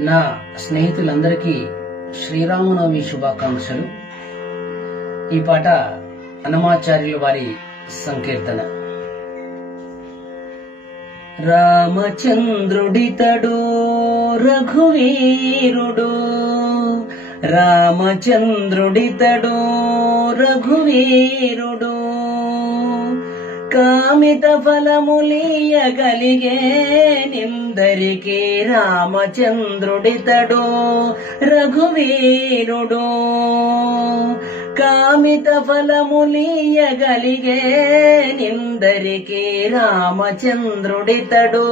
నా స్నేహితులందరికీ శ్రీరామనవమి శుభాకాంక్షలు. ఈ పాట అన్నమాచార్యుల వారి సంకీర్తన. రామచంద్రుడితడు రఘువీరుడు, రామచంద్రుడితడు రఘువీరుడు, కామిత ఫలములీయగలిగే నిందరికి రామచంద్రుడితడు రఘువీరుడు, కామిత ఫలములీయగలిగే నిందరికి రామచంద్రుడితడు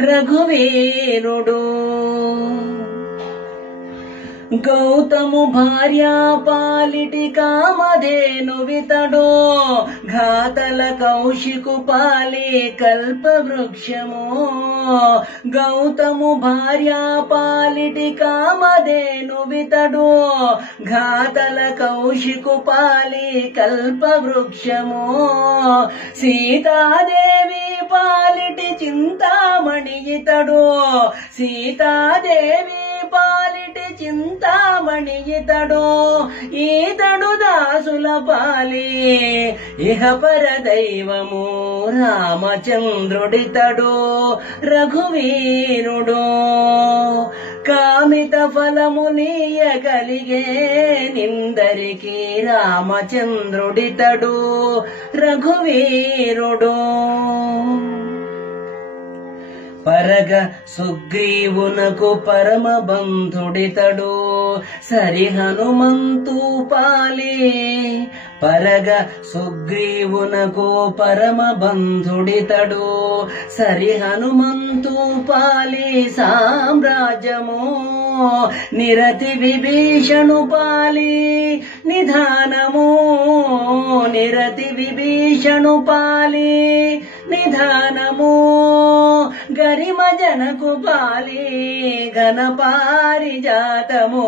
రఘువీరుడు. గౌతము భార్యా పాలిటి కామధేనువితడు, ఘాతల కౌశికు పాలి కల్పవృక్షము. గౌతము భార్యా పాలిటి కామధేనువితడు, ఘాతల కౌశికు పాలి కల్పవృక్షము. సీతాదేవి పాలిటి చింతామణి ఇతడు, సీతాదేవి పాలిటి చింతామణి ఇతడు, ఈతడు దాసుల పాలి ఇహపర దైవము రామచంద్రుడితడు రఘువీరుడు. కామిత ఫలములీయగలిగే నిందరికి రామచంద్రుడితడు రఘువీరుడు. పరగ సుగ్రీవునకు పరమ బంధుడితడు సరి హనుమంతు పాలి, పరగ సుగ్రీవునకు పరమ బంధుడితడు సరి హనుమంతు పాలి సామ్రాజ్యము. నిరతి విభీషణు పాలి నిధానము, నిరతి విభీషణు పాలి నిధానము. గరిమ జనకు పాలి ఘనపారిజాతము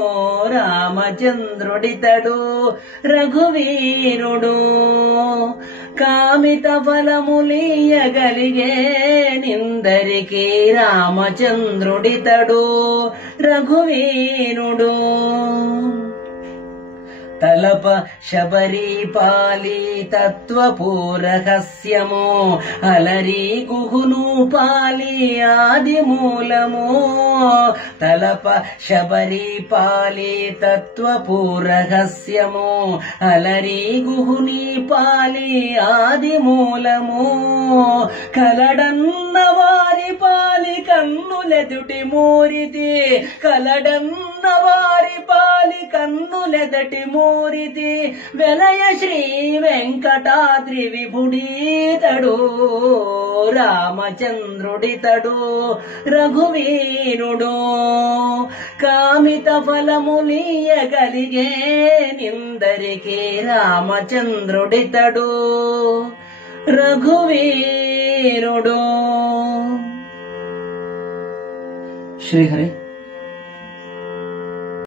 రామచంద్రుడితడు రఘువీరుడు. కామిత ఫలములీయగలిగే నిందరికి రామచంద్రుడితడు రఘువీరుడు. తలప శబరి పాలి తత్వపు రహస్యము, అలరి గుహును పాలి ఆది మూలము. తలప శబరి పాలి తత్వపు రహస్యము, అలరి గుహుని పాలి ఆది మూలము. కలడన్న వారి పాలి కన్నులెదుటి మూరితి, కలడన్న వారి పాలి కన్నులెదటి మూరితి. వెలయ శ్రీ వెంకటాద్రి విభుడీతడు రామచంద్రుడితడు రఘువీరుడు. కామిత ఫలములీయగలిగే నిందరికి రామచంద్రుడితడు రఘువీరుడు. శ్రీహరి.